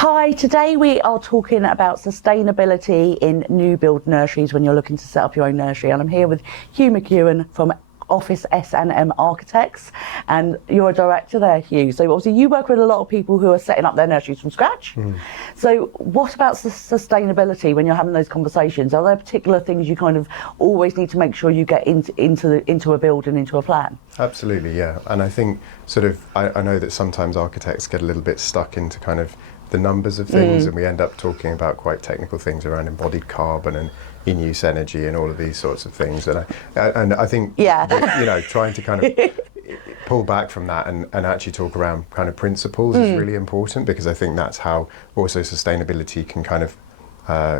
Hi, today we are talking about sustainability in new build nurseries when you're looking to set up your own nursery, and I'm here with Hugh McEwen from Office S&M Architects, and you're a director there, Hugh. So obviously you work with a lot of people who are setting up their nurseries from scratch. So what about sustainability when you're having those conversations? Are there particular things you kind of always need to make sure you get into a build and into a plan? Absolutely, yeah. And I think I know that sometimes architects get a little bit stuck into kind of the numbers of things, and we end up talking about quite technical things around embodied carbon and in-use energy and all of these sorts of things. And I think that, trying to kind of pull back from that and actually talk around kind of principles is really important, because I think that's how also sustainability can kind of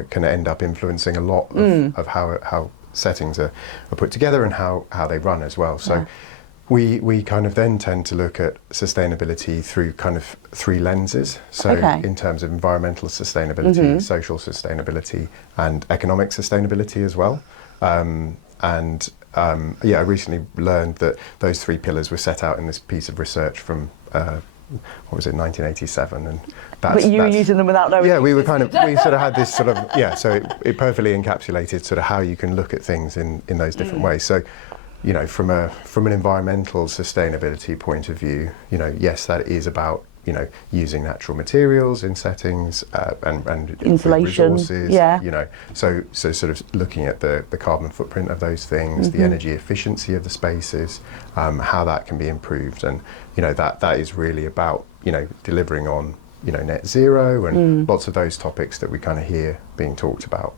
can end up influencing a lot of how settings are put together and how they run as well. So we kind of then tend to look at sustainability through kind of three lenses. So in terms of environmental sustainability, social sustainability, and economic sustainability as well. I recently learned that those three pillars were set out in this piece of research from 1987, and but you were using them without knowing. Yeah, we sort of had this sort of so it perfectly encapsulated sort of how you can look at things in those different ways. So, from an environmental sustainability point of view, yes, that is about using natural materials in settings and insulation, resources. So sort of looking at the carbon footprint of those things, the energy efficiency of the spaces, how that can be improved, and that is really about delivering on net zero and lots of those topics that we kind of hear being talked about.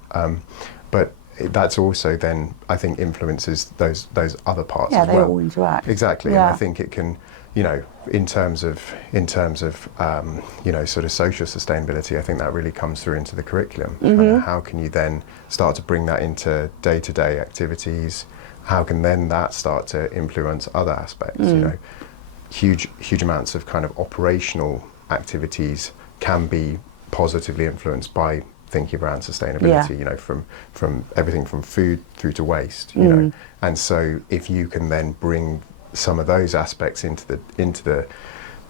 But that's also then, I think, influences those other parts as well. Yeah, they all interact. Exactly, and I think it can, in terms of sort of social sustainability, I think that really comes through into the curriculum. And how can you then start to bring that into day-to-day activities? How can then that start to influence other aspects? Huge amounts of kind of operational activities can be positively influenced by thinking around sustainability, from everything from food through to waste, and so if you can then bring some of those aspects into the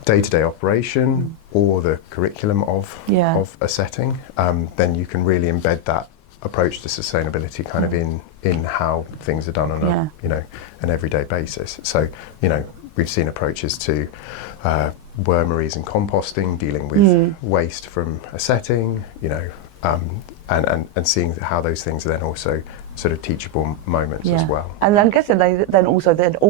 day-to-day operation or the curriculum of a setting, then you can really embed that approach to sustainability kind of in how things are done on an everyday basis. So we've seen approaches to wormeries and composting, dealing with waste from a setting, and seeing how those things are then also sort of teachable moments as well. And I'm guessing they then all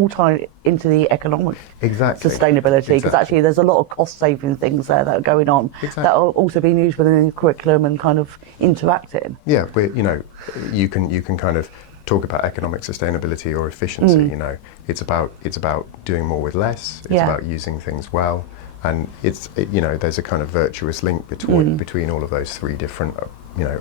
tie into the economic sustainability, because actually there's a lot of cost-saving things there that are going on that are also being used within the curriculum and kind of interacting. Yeah, you can kind of talk about economic sustainability or efficiency. It's about doing more with less. It's about using things well. And there's a kind of virtuous link between all of those three different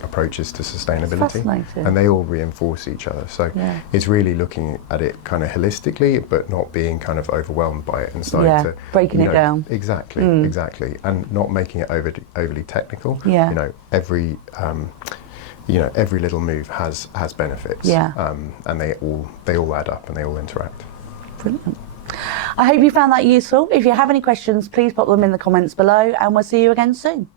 approaches to sustainability, and they all reinforce each other. So it's really looking at it kind of holistically, but not being kind of overwhelmed by it and starting to breaking it down. Exactly, and not making it overly technical. Every little move has benefits. And they all add up and they all interact. Brilliant. I hope you found that useful. If you have any questions, please pop them in the comments below, and we'll see you again soon.